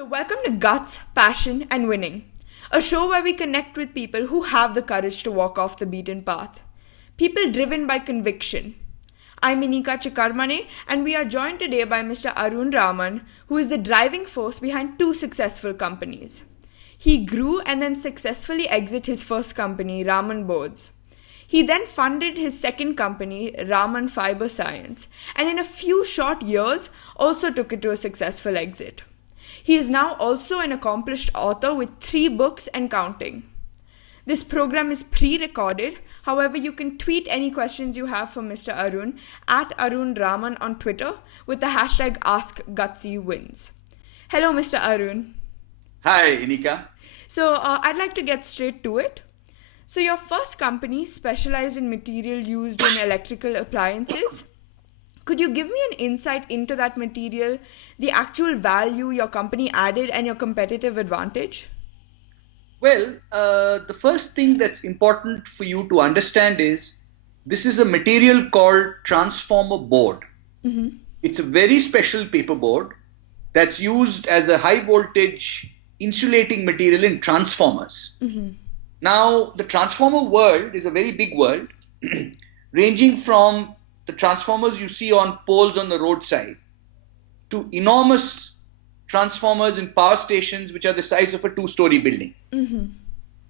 So, welcome to Guts, Passion, and Winning, a show where we connect with people who have the courage to walk off the beaten path. People driven by conviction. I'm Inika Chikarmane, and we are joined today by Mr. Aroon Raman, who is the driving force behind two successful companies. He grew and then successfully exited his first company, Raman Boards. He then funded his second company, Raman Fiber Science, and in a few short years also took it to a successful exit. He is now also an accomplished author with 3 books and counting. This program is pre-recorded. However, you can tweet any questions you have for Mr. Aroon at Aroon Raman on Twitter with the hashtag AskGutsyWins. Hello, Mr. Aroon. Hi, Inika. So, I'd like to get straight to it. So, your first company specialized in material used in electrical appliances. Could you give me an insight into that material, the actual value your company added, and your competitive advantage? Well, the first thing that's important for you to understand is this is a material called transformer board. Mm-hmm. It's a very special paper board that's used as a high voltage insulating material in transformers. Mm-hmm. Now, the transformer world is a very big world, ranging from the transformers you see on poles on the roadside to enormous transformers in power stations which are the size of a 2-story building. Mm-hmm.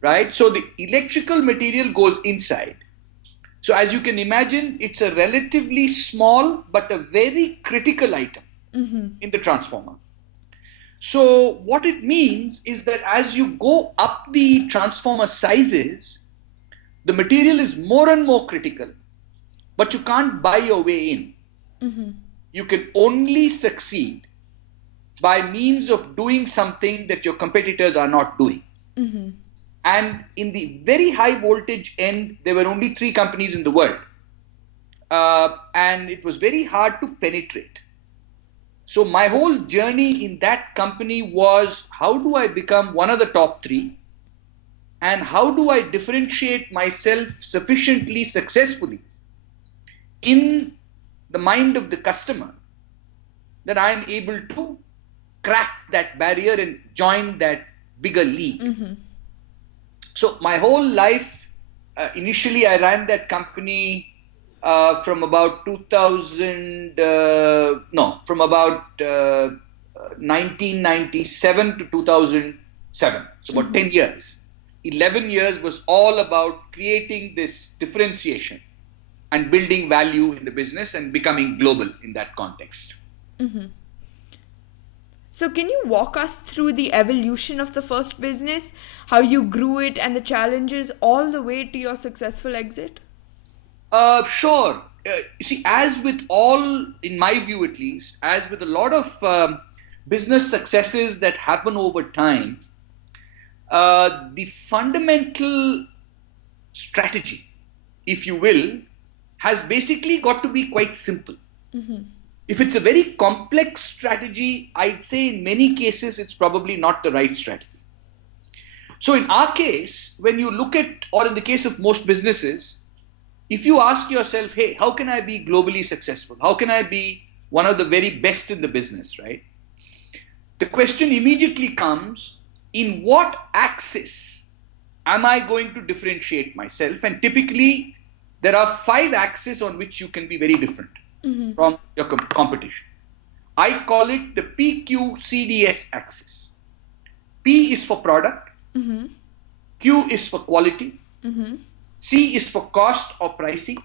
Right? So the electrical material goes inside. So as you can imagine, it's a relatively small but a very critical item in the transformer. So what it means is that as you go up the transformer sizes, the material is more and more critical, but you can't buy your way in. Mm-hmm. You can only succeed by means of doing something that your competitors are not doing. Mm-hmm. And in the very high voltage end, there were only 3 companies in the world. And it was very hard to penetrate. So my whole journey in that company was, how do I become one of the top 3? And how do I differentiate myself sufficiently successfully in the mind of the customer that I am able to crack that barrier and join that bigger league. Mm-hmm. So my whole life, initially I ran that company from about 1997 to 2007, so about 10 years. 11 years was all about creating this differentiation and building value in the business and becoming global in that context. Mm-hmm. So can you walk us through the evolution of the first business, how you grew it and the challenges all the way to your successful exit? Sure. You see, as with all, in my view at least, as with a lot of business successes that happen over time, the fundamental strategy, if you will, has basically got to be quite simple. Mm-hmm. If it's a very complex strategy, I'd say in many cases it's probably not the right strategy. So in our case, when you look at, or in the case of most businesses, if you ask yourself, hey, how can I be globally successful? How can I be one of the very best in the business, right? The question immediately comes, in what axis am I going to differentiate myself? And typically, there are 5 axes on which you can be very different from your competition. I call it the PQCDS axis. P is for product, Q is for quality, C is for cost or pricing,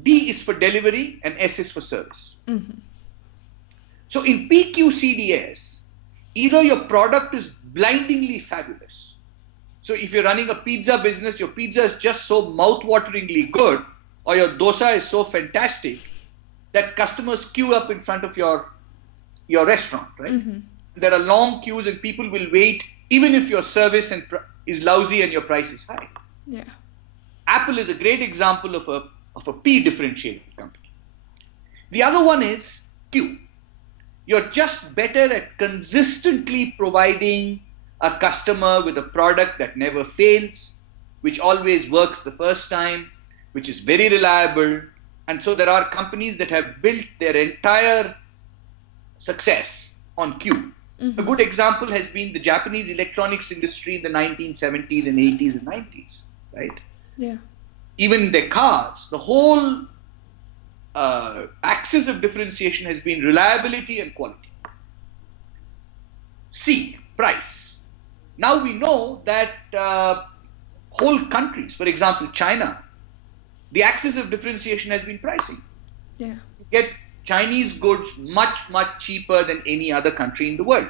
D is for delivery, and S is for service. So in PQCDS, either your product is blindingly fabulous. So if you're running a pizza business, your pizza is just so mouth-wateringly good, or your dosa is so fantastic that customers queue up in front of your restaurant, right? Mm-hmm. There are long queues and people will wait even if your service is lousy and your price is high. Yeah. Apple is a great example of a P differentiated company. The other one is Q. You're just better at consistently providing a customer with a product that never fails, which always works the first time, which is very reliable. And so there are companies that have built their entire success on Q. A good example has been the Japanese electronics industry in the 1970s and 80s and 90s, right? Yeah. Even their cars, the whole axis of differentiation has been reliability and quality. C, price. Now we know that whole countries, for example, China, the axis of differentiation has been pricing. Yeah. You get Chinese goods much, much cheaper than any other country in the world.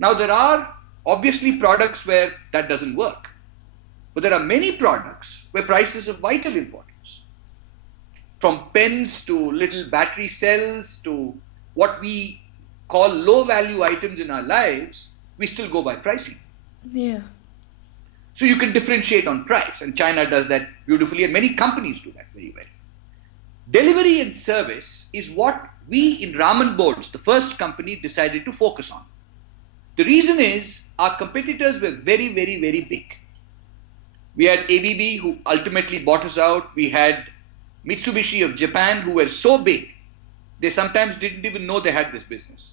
Now, there are obviously products where that doesn't work, but there are many products where price is of vital importance. From pens to little battery cells to what we call low value items in our lives, we still go by pricing. Yeah. So you can differentiate on price, and China does that beautifully, and many companies do that very well. Delivery and service is what we in Raman Boards, the first company, decided to focus on. The reason is our competitors were very, very, very big. We had ABB, who ultimately bought us out. We had Mitsubishi of Japan, who were so big, they sometimes didn't even know they had this business.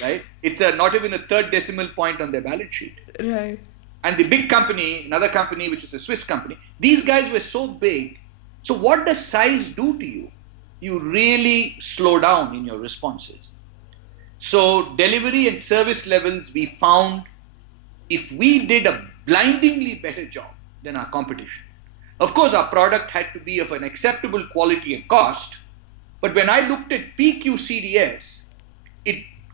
Right? It's not even a third decimal point on their balance sheet. Right. And the big company, another company, which is a Swiss company, these guys were so big. So what does size do to you? You really slow down in your responses. So delivery and service levels, we found if we did a blindingly better job than our competition. Of course, our product had to be of an acceptable quality and cost. But when I looked at PQCDS,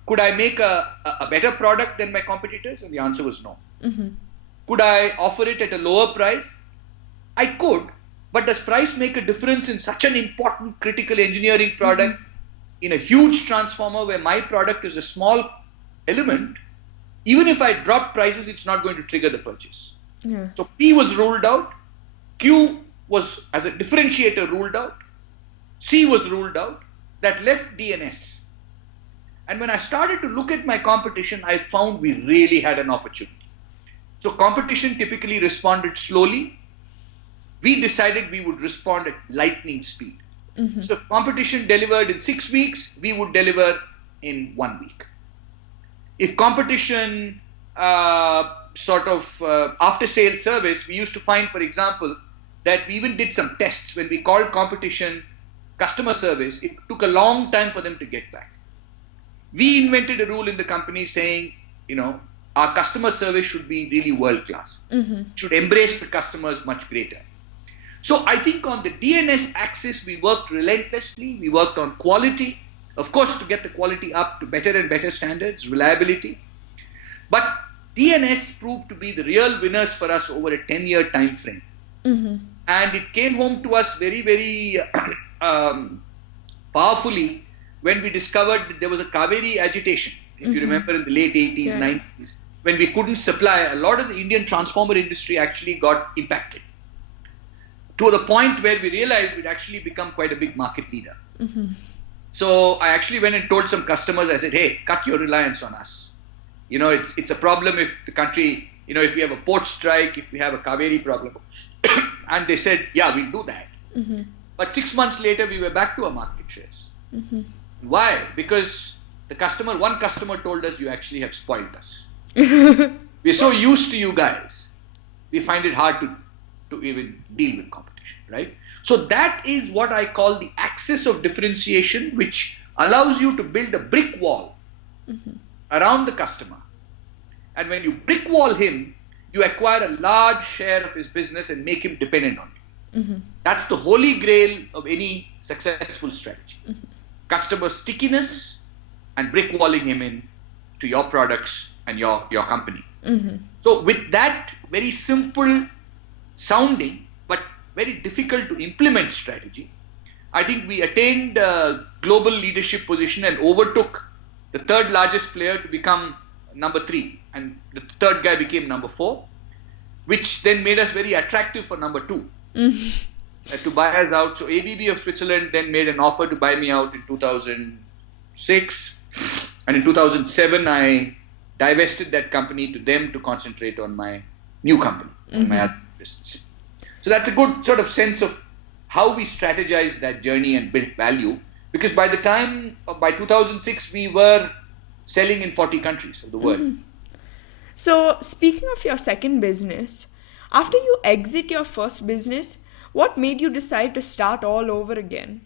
could I make a better product than my competitors? And the answer was no. Mm-hmm. Could I offer it at a lower price? I could, but does price make a difference in such an important critical engineering product, in a huge transformer where my product is a small element? Even if I drop prices, it's not going to trigger the purchase. Yeah. So P was ruled out, Q was as a differentiator ruled out, C was ruled out, that left D and S. And when I started to look at my competition, I found we really had an opportunity. So competition typically responded slowly. We decided we would respond at lightning speed. Mm-hmm. So if competition delivered in 6 weeks, we would deliver in 1 week. If competition after sales service, we used to find, for example, that we even did some tests when we called competition customer service. It took a long time for them to get back. We invented a rule in the company saying, our customer service should be really world class. Mm-hmm. Should embrace the customers much greater. So I think on the DNS axis, we worked relentlessly. We worked on quality, of course, to get the quality up to better and better standards, reliability. But DNS proved to be the real winners for us over a 10-year time frame. Mm-hmm. And it came home to us very, very powerfully when we discovered that there was a Kaveri agitation, if you remember, in the late 80s, 90s, when we couldn't supply. A lot of the Indian transformer industry actually got impacted, to the point where we realized we'd actually become quite a big market leader. Mm-hmm. So I actually went and told some customers, I said, hey, cut your reliance on us. It's a problem if the country, if we have a port strike, if we have a Kaveri problem. And they said, yeah, we'll do that. Mm-hmm. But 6 months later, we were back to our market shares. Mm-hmm. Why? Because one customer told us, you actually have spoiled us. We're so used to you guys, we find it hard to even deal with competition, right? So that is what I call the axis of differentiation, which allows you to build a brick wall around the customer. And when you brick wall him, you acquire a large share of his business and make him dependent on you. Mm-hmm. That's the holy grail of any successful strategy. Mm-hmm. Customer stickiness and brick walling him in to your products and your company. Mm-hmm. So with that very simple sounding but very difficult to implement strategy, I think we attained a global leadership position and overtook the third largest player to become number 3, and the third guy became number 4, which then made us very attractive for number 2. Mm-hmm. To buy us out. So ABB of Switzerland then made an offer to buy me out in 2006, and in 2007 I divested that company to them to concentrate on my new company, on my other interests. So that's a good sort of sense of how we strategized that journey and built value, because by 2006 we were selling in 40 countries of the world. So, speaking of your second business, after you exit your first business, what made you decide to start all over again?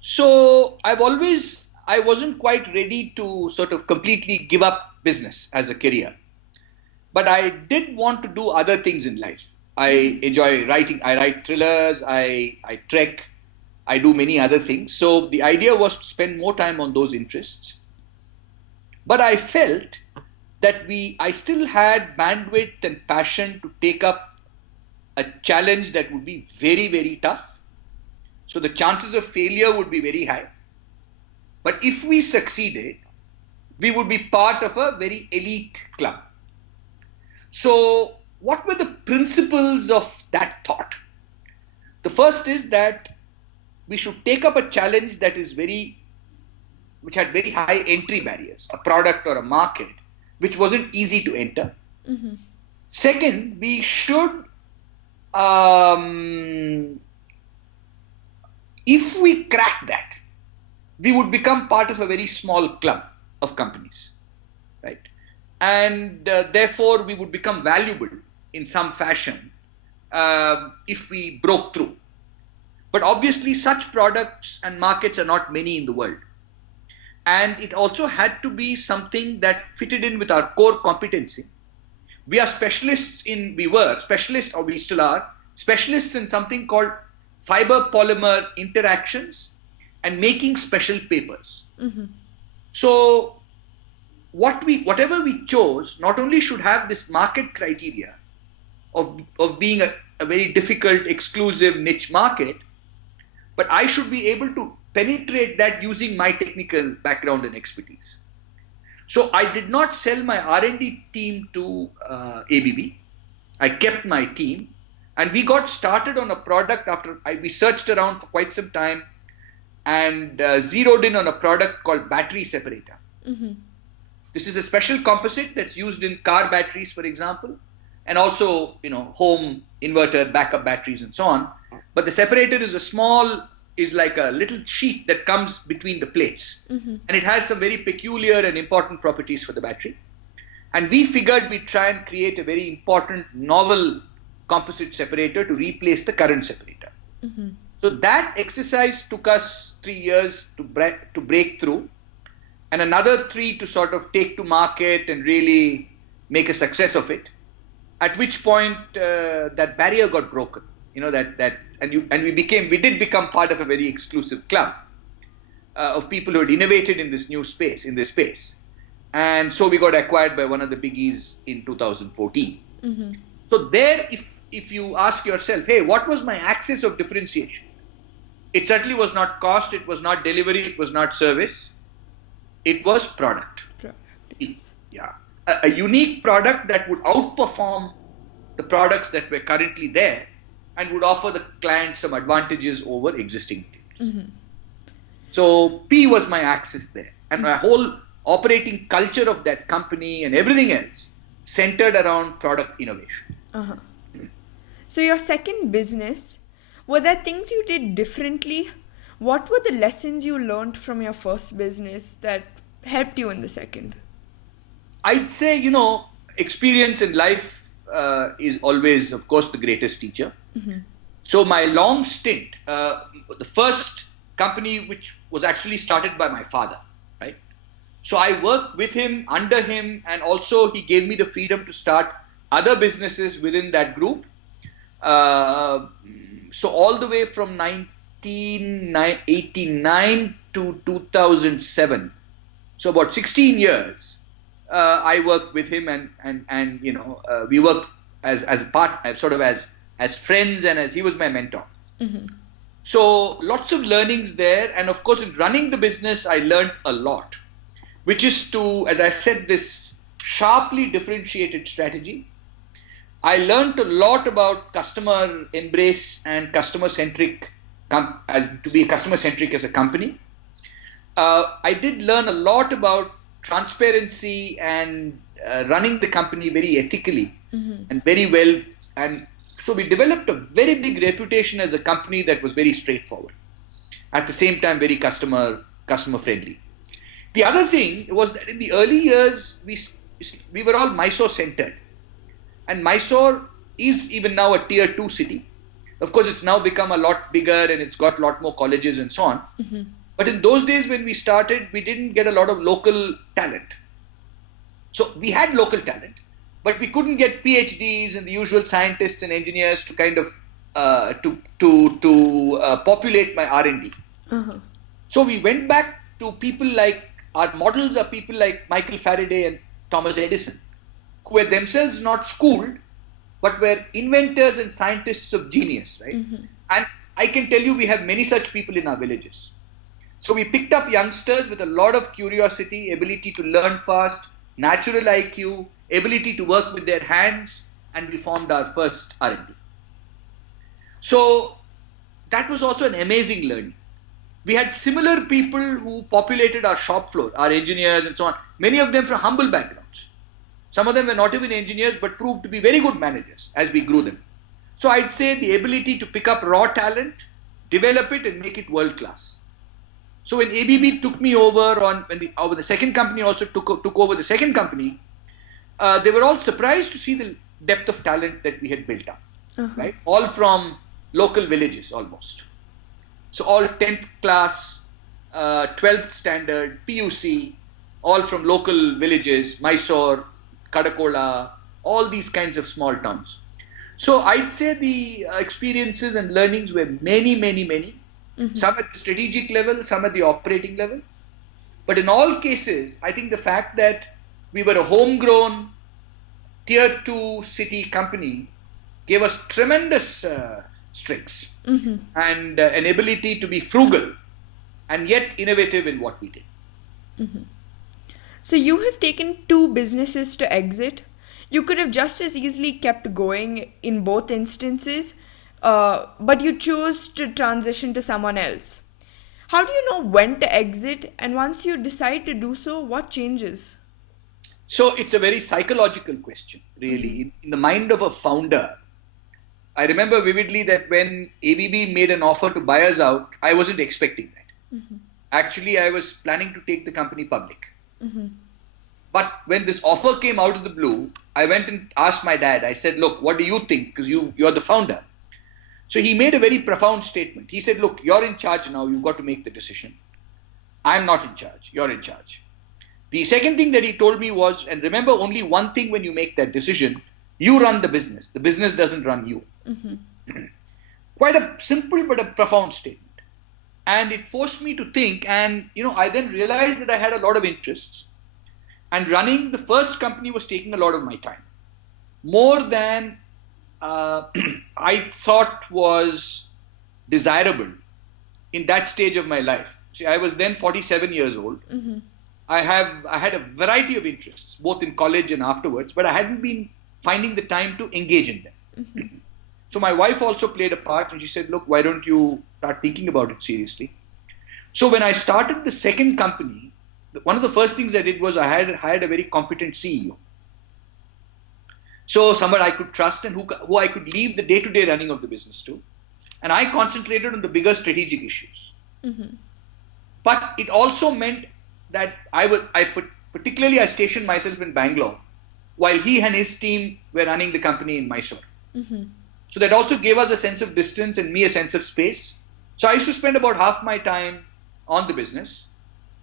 So I wasn't quite ready to sort of completely give up business as a career. But I did want to do other things in life. I enjoy writing. I write thrillers. I trek. I do many other things. So the idea was to spend more time on those interests. But I felt that I still had bandwidth and passion to take up a challenge that would be very, very tough. So the chances of failure would be very high. But if we succeeded, we would be part of a very elite club. So, what were the principles of that thought? The first is that we should take up a challenge which had very high entry barriers, a product or a market, which wasn't easy to enter. Second, we should, if we crack that, we would become part of a very small club of companies, right? And therefore we would become valuable in some fashion if we broke through. But obviously such products and markets are not many in the world. And it also had to be something that fitted in with our core competency. We were specialists, or we still are, specialists in something called fiber polymer interactions and making special papers. So whatever we chose not only should have this market criteria of being a very difficult, exclusive niche market, but I should be able to penetrate that using my technical background and expertise. So I did not sell my R&D team to ABB. I kept my team, and we got started on a product after we searched around for quite some time and zeroed in on a product called battery separator. This is a special composite that's used in car batteries, for example, and also, home inverter backup batteries and so on. But the separator is like a little sheet that comes between the plates. And it has some very peculiar and important properties for the battery. And we figured we'd try and create a very important novel composite separator to replace the current separator. So that exercise took us 3 years to break through, and another 3 to sort of take to market and really make a success of it. At which point that barrier got broken. We did become part of a very exclusive club of people who had innovated in this space. And so we got acquired by one of the biggies in 2014. So there, if you ask yourself, hey, what was my axis of differentiation? It certainly was not cost, it was not delivery, it was not service. It was product. Yes. Yeah. A unique product that would outperform the products that were currently there and would offer the client some advantages over existing materials. So P was my axis there. And my whole operating culture of that company and everything else centered around product innovation. So your second business, were there things you did differently? What were the lessons you learned from your first business that helped you in the second? I'd say, experience in life is always, of course, the greatest teacher. So my long stint, the first company which was actually started by my father, right? So I worked with him, under him, and also he gave me the freedom to start other businesses within that group. So all the way from 1989 to 2007, so about 16 years, I worked with him, and we worked as a part, sort of as friends, and as he was my mentor. So lots of learnings there, and of course in running the business I learned a lot, which is to, as I said, this sharply differentiated strategy. I learned a lot about customer embrace and customer-centric, to be customer-centric as a company. I did learn a lot about transparency and running the company very ethically and very well. And so we developed a very big reputation as a company that was very straightforward. At the same time, very customer friendly. The other thing was that in the early years, we were all Mysore centered. And Mysore is even now a tier 2 city. Of course, it's now become a lot bigger and it's got a lot more colleges and so on. But in those days when we started, we didn't get a lot of local talent. So we had local talent, but we couldn't get PhDs and the usual scientists and engineers to kind of populate my R&D. So we went back to people like, our models are people like Michael Faraday and Thomas Edison, who were themselves not schooled, but were inventors and scientists of genius, right? And I can tell you we have many such people in our villages. So we picked up youngsters with a lot of curiosity, ability to learn fast, natural IQ, ability to work with their hands, and we formed our first R&D. So that was also an amazing learning. We had similar people who populated our shop floor, our engineers and so on, many of them from humble backgrounds. Some of them were not even engineers, but proved to be very good managers as we grew them. So I'd say the ability to pick up raw talent, develop it and make it world class. So when ABB took me over the second company also took over the second company, they were all surprised to see the depth of talent that we had built up, right? All from local villages almost. So all 10th class, 12th standard, PUC, all from local villages, Mysore, Kadakola, all these kinds of small towns. So I'd say the experiences and learnings were many, many, many. Some at the strategic level, some at the operating level. But in all cases, I think the fact that we were a homegrown tier 2 city company gave us tremendous strengths and an ability to be frugal and yet innovative in what we did. So you have taken 2 businesses to exit. You could have just as easily kept going in both instances, but you chose to transition to someone else. How do you know when to exit, and once you decide to do so, what changes? So it's a very psychological question, really. In the mind of a founder, I remember vividly that when ABB made an offer to buy us out, I wasn't expecting that. Actually, I was planning to take the company public. But when this offer came out of the blue, I went and asked my dad. I said, look, what do you think? Because you're the founder. So he made a very profound statement. He said, look, you're in charge now. You've got to make the decision. I'm not in charge. You're in charge. The second thing that he told me was, and remember only one thing when you make that decision, you run the business. The business doesn't run you. Quite a simple but a profound statement. And it forced me to think, and I then realized that I had a lot of interests. And running the first company was taking a lot of my time. More than I thought was desirable in that stage of my life. See, I was then 47 years old. I had a variety of interests, both in college and afterwards, but I hadn't been finding the time to engage in them. So my wife also played a part, and she said, look, why don't you start thinking about it seriously? So when I started the second company, one of the first things I did was I hired a very competent CEO. So someone I could trust and who I could leave the day-to-day running of the business to. And I concentrated on the bigger strategic issues. But it also meant that particularly I stationed myself in Bangalore while he and his team were running the company in Mysore. So that also gave us a sense of distance and me a sense of space. So I used to spend about half my time on the business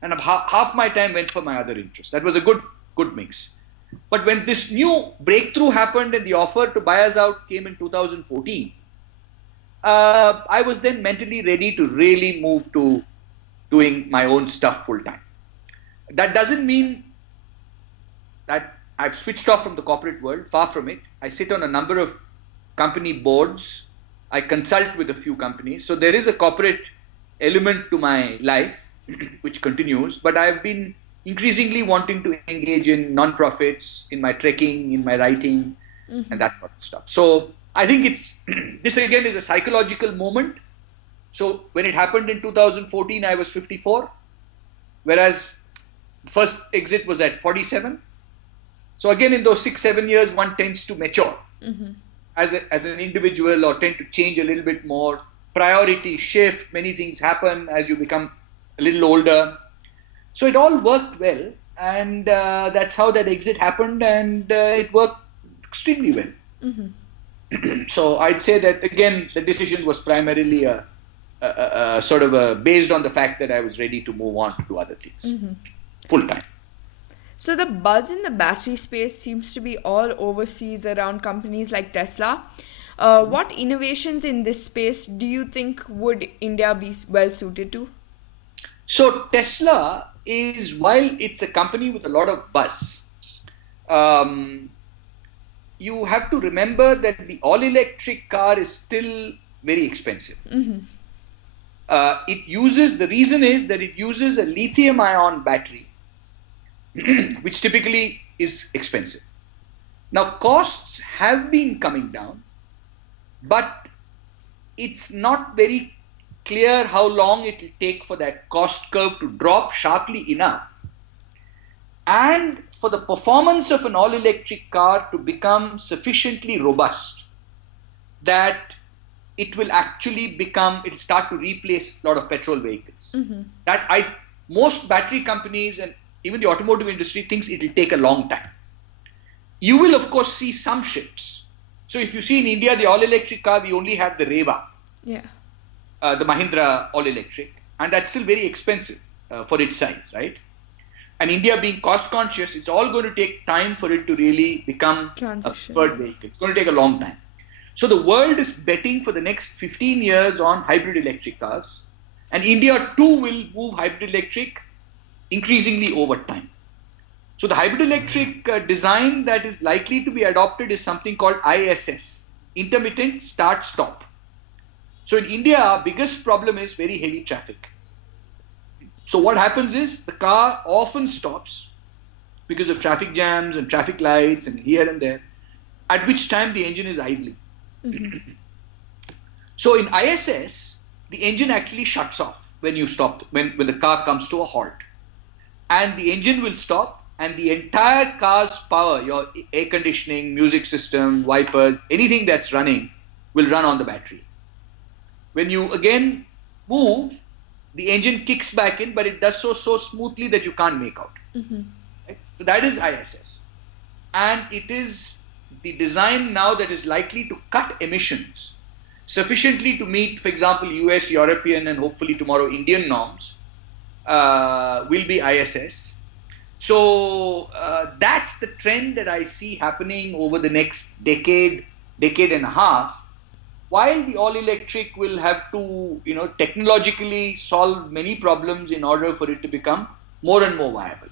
and half my time went for my other interests. That was a good mix. But when this new breakthrough happened and the offer to buy us out came in 2014, I was then mentally ready to really move to doing my own stuff full time. That doesn't mean that I've switched off from the corporate world, far from it. I sit on a number of company boards. I consult with a few companies. So there is a corporate element to my life, which continues, but I've been increasingly wanting to engage in non-profits, in my trekking, in my writing, and that sort of stuff. So I think this again is a psychological moment. So when it happened in 2014, I was 54, whereas the first exit was at 47. So again, in those 6-7 years, one tends to mature as an individual or tend to change a little bit more. Priorities shift, many things happen as you become a little older. So it all worked well, and that's how that exit happened, and it worked extremely well. So I'd say that again, the decision was primarily a sort of based on the fact that I was ready to move on to other things full time. So the buzz in the battery space seems to be all overseas around companies like Tesla. What innovations in this space do you think would India be well suited to? So Tesla is, while it's a company with a lot of buzz, um, you have to remember that the all-electric car is still very expensive. The reason is that it uses a lithium-ion battery, which typically is expensive. Now, costs have been coming down, but it's not very clear how long it will take for that cost curve to drop sharply enough and for the performance of an all-electric car to become sufficiently robust that it'll start to replace a lot of petrol vehicles. Most battery companies and even the automotive industry thinks it'll take a long time. You will of course see some shifts. So if you see in India, the all-electric car, we only have the Reva. Yeah. The Mahindra all-electric, and that's still very expensive for its size, right? And India being cost conscious, it's all going to take time for it to really become a preferred vehicle. It's going to take a long time. So the world is betting for the next 15 years on hybrid electric cars, and India too will move hybrid electric increasingly over time. So the hybrid electric design that is likely to be adopted is something called ISS, intermittent start-stop. So in India, our biggest problem is very heavy traffic. So what happens is the car often stops because of traffic jams and traffic lights and here and there, at which time the engine is idling. So in ISS, the engine actually shuts off when you stop, when the car comes to a halt. And the engine will stop and the entire car's power, your air conditioning, music system, wipers, anything that's running will run on the battery. When you again move, the engine kicks back in, but it does so smoothly that you can't make out. Right? So that is ISS. And it is the design now that is likely to cut emissions sufficiently to meet, for example, US, European, and hopefully tomorrow Indian norms will be ISS. So that's the trend that I see happening over the next decade and a half. While the all-electric will have to, technologically solve many problems in order for it to become more and more viable.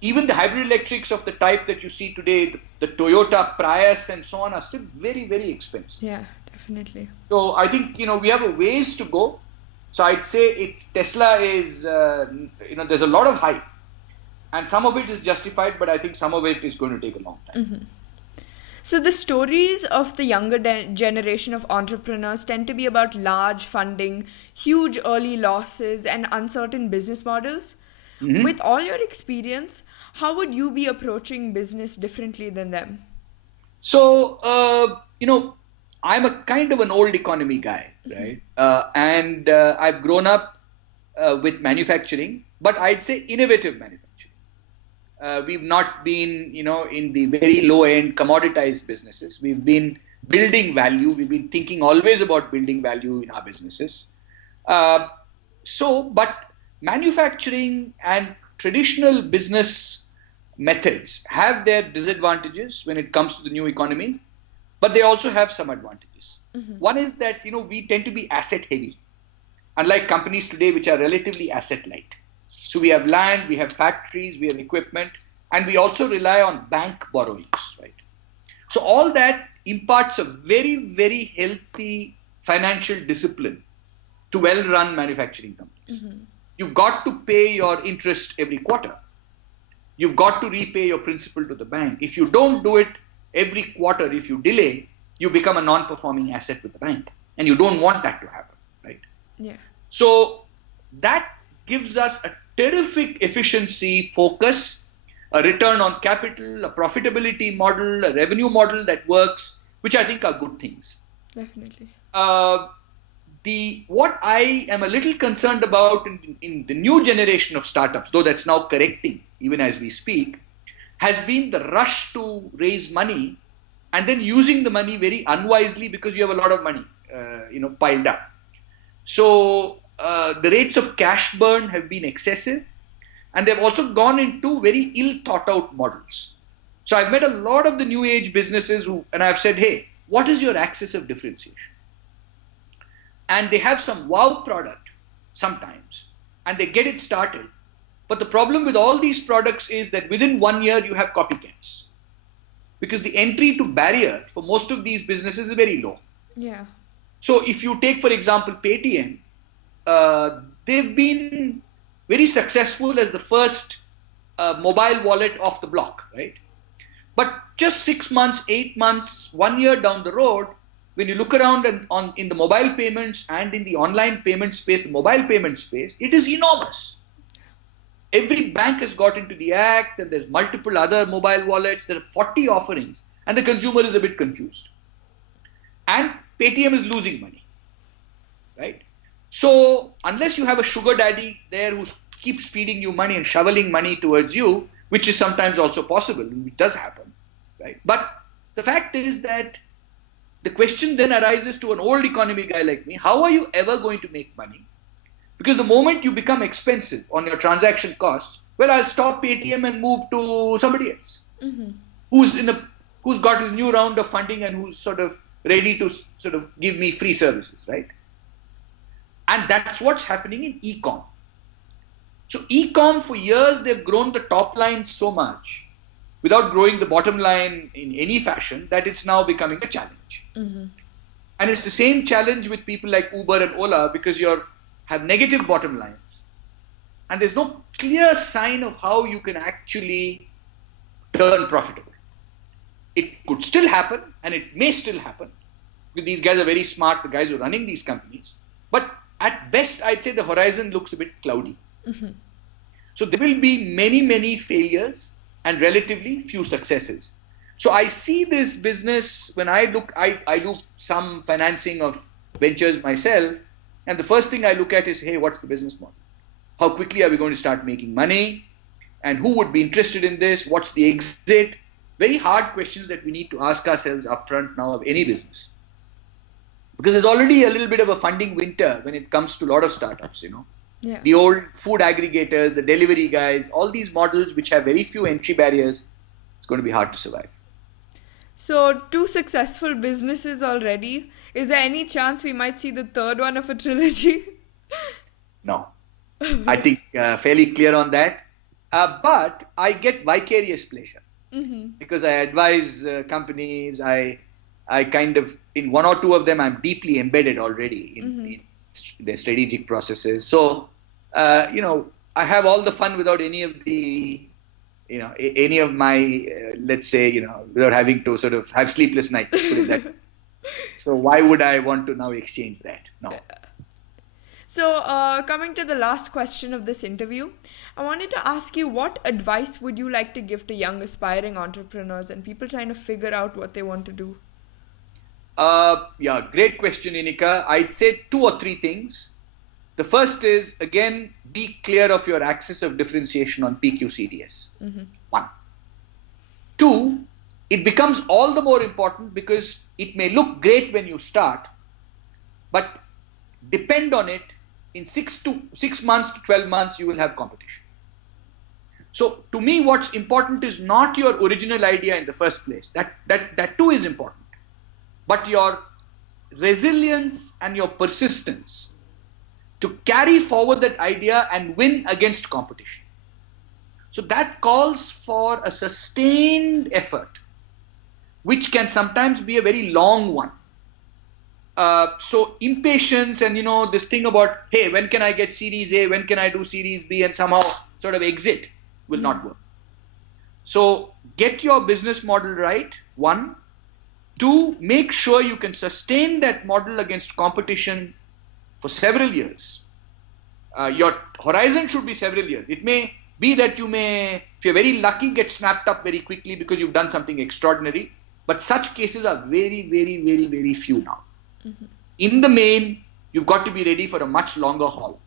Even the hybrid electrics of the type that you see today, the Toyota Prius and so on, are still very, very expensive. Yeah, definitely. So I think, we have a ways to go. So I'd say Tesla is, there's a lot of hype. And some of it is justified, but I think some of it is going to take a long time. So the stories of the younger generation of entrepreneurs tend to be about large funding, huge early losses, and uncertain business models. With all your experience, how would you be approaching business differently than them? So, I'm a kind of an old economy guy, right? And I've grown up with manufacturing, but I'd say innovative manufacturing. We've not been, in the very low-end commoditized businesses. We've been building value. We've been thinking always about building value in our businesses. But manufacturing and traditional business methods have their disadvantages when it comes to the new economy, but they also have some advantages. One is that, we tend to be asset-heavy, unlike companies today which are relatively asset-light. So we have land, we have factories, we have equipment, and we also rely on bank borrowings, right? So all that imparts a very, very healthy financial discipline to well-run manufacturing companies. You've got to pay your interest every quarter. You've got to repay your principal to the bank. If you don't do it every quarter, if you delay, you become a non-performing asset with the bank. And you don't want that to happen, right? Yeah. So that gives us a terrific efficiency focus, a return on capital, a profitability model, a revenue model that works, which I think are good things. Definitely. what I am a little concerned about in the new generation of startups, though that's now correcting even as we speak, has been the rush to raise money and then using the money very unwisely because you have a lot of money, piled up. So the rates of cash burn have been excessive, and they've also gone into very ill thought out models. So I've met a lot of the new age businesses and I've said, hey, what is your axis of differentiation? And they have some wow product sometimes, and they get it started. But the problem with all these products is that within 1 year you have copycats, because the entry to barrier for most of these businesses is very low. Yeah. So if you take, for example, Paytm, they've been very successful as the first mobile wallet off the block, right? But just 6 months, 8 months, 1 year down the road, when you look around in the mobile payments and in the online payment space, the mobile payment space, it is enormous. Every bank has got into the act, and there's multiple other mobile wallets. There are 40 offerings, and the consumer is a bit confused. And Paytm is losing money, right? So unless you have a sugar daddy there who keeps feeding you money and shoveling money towards you, which is sometimes also possible, it does happen, right? But the fact is that the question then arises to an old economy guy like me: how are you ever going to make money? Because the moment you become expensive on your transaction costs, well, I'll stop Paytm and move to somebody else who's got his new round of funding and who's sort of ready to sort of give me free services, right? And that's what's happening in e-com. So e-com, for years, they've grown the top line so much without growing the bottom line in any fashion that it's now becoming a challenge. And it's the same challenge with people like Uber and Ola, because you have negative bottom lines. And there's no clear sign of how you can actually turn profitable. It could still happen, and it may still happen, because these guys are very smart, the guys who are running these companies. But at best, I'd say the horizon looks a bit cloudy. So there will be many, many failures and relatively few successes. So I see this business, when I do some financing of ventures myself, and the first thing I look at is, hey, what's the business model? How quickly are we going to start making money? And who would be interested in this? What's the exit? Very hard questions that we need to ask ourselves upfront now of any business. Because there's already a little bit of a funding winter when it comes to a lot of startups, Yeah. The old food aggregators, the delivery guys, all these models which have very few entry barriers, it's going to be hard to survive. So 2 successful businesses already. Is there any chance we might see the third one of a trilogy? No. I think fairly clear on that. But I get vicarious pleasure. Because I advise companies, I kind of, in 1 or 2 of them, I'm deeply embedded already in their strategic processes. So, I have all the fun without any of the, any of my, let's say, without having to sort of have sleepless nights, put it that way. So why would I want to now exchange that? No. So coming to the last question of this interview, I wanted to ask you, what advice would you like to give to young aspiring entrepreneurs and people trying to figure out what they want to do? Great question, Inika. I'd say 2 or 3 things. The first is, again, be clear of your axis of differentiation on PQCDS. 1. 2, it becomes all the more important because it may look great when you start, but depend on it, in 6 months to 12 months, you will have competition. So to me, what's important is not your original idea in the first place. That too is important. But your resilience and your persistence to carry forward that idea and win against competition. So that calls for a sustained effort, which can sometimes be a very long one. So impatience and, this thing about, hey, when can I get Series A, when can I do Series B, and somehow sort of exit will not work. So get your business model right, 1. 2, make sure you can sustain that model against competition for several years. Your horizon should be several years. It may be that you may, if you're very lucky, get snapped up very quickly because you've done something extraordinary. But such cases are very, very, very, very few now. In the main, You've got to be ready for a much longer haul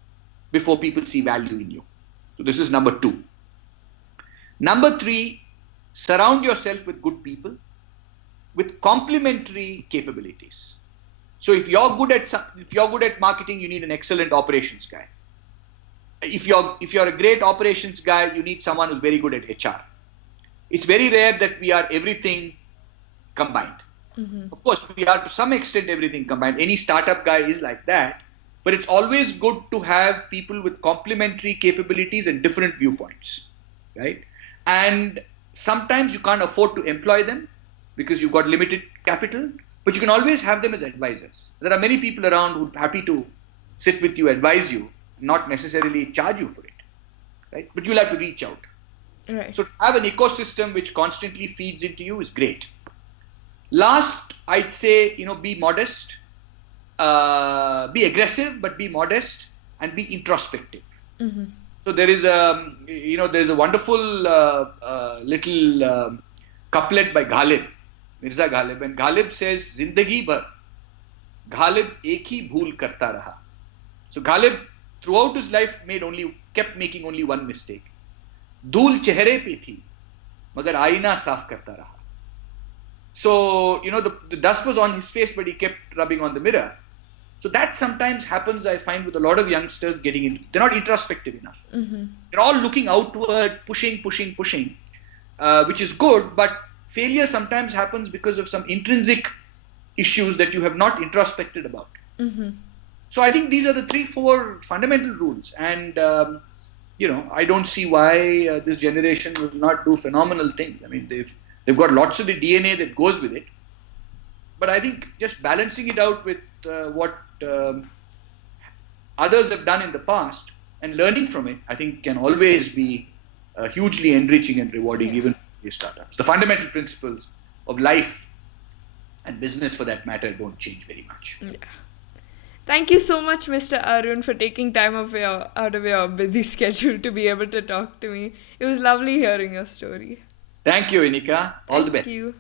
before people see value in you. So this is number 2. Number 3, surround yourself with good people with complementary capabilities. So if you're good at marketing, you need an excellent operations guy. If you're a great operations guy, you need someone who's very good at HR. It's very rare that we are everything combined. Of course, we are to some extent everything combined. Any startup guy is like that, but it's always good to have people with complementary capabilities and different viewpoints, right? And sometimes you can't afford to employ them because you've got limited capital, but you can always have them as advisors. There are many people around who are happy to sit with you, advise you, not necessarily charge you for it, right? But you'll have to reach out. Right. So to have an ecosystem which constantly feeds into you is great. Last, I'd say, be modest, be aggressive, but be modest and be introspective. So there is a wonderful little couplet by Ghalib, Mirza Ghalib, and Ghalib says, "Zindagi bhar, Ghalib ek hi bhool karta raha." So Ghalib, throughout his life, kept making only one mistake. Dhool chehre pe thi, magar aina saaf karta raha. So, the dust was on his face, but he kept rubbing on the mirror. So that sometimes happens, I find, with a lot of youngsters getting into, they're not introspective enough. They're all looking outward, pushing, which is good, but failure sometimes happens because of some intrinsic issues that you have not introspected about. So I think these are the 3-4 fundamental rules. And, I don't see why this generation will not do phenomenal things. I mean, they've got lots of the DNA that goes with it. But I think just balancing it out with what others have done in the past and learning from it, I think can always be hugely enriching and rewarding, even for these startups. The fundamental principles of life and business, for that matter, don't change very much. Yeah. Thank you so much, Mr. Aroon, for taking time out of your busy schedule to be able to talk to me. It was lovely hearing your story. Thank you, Inika. All the best. Thank you.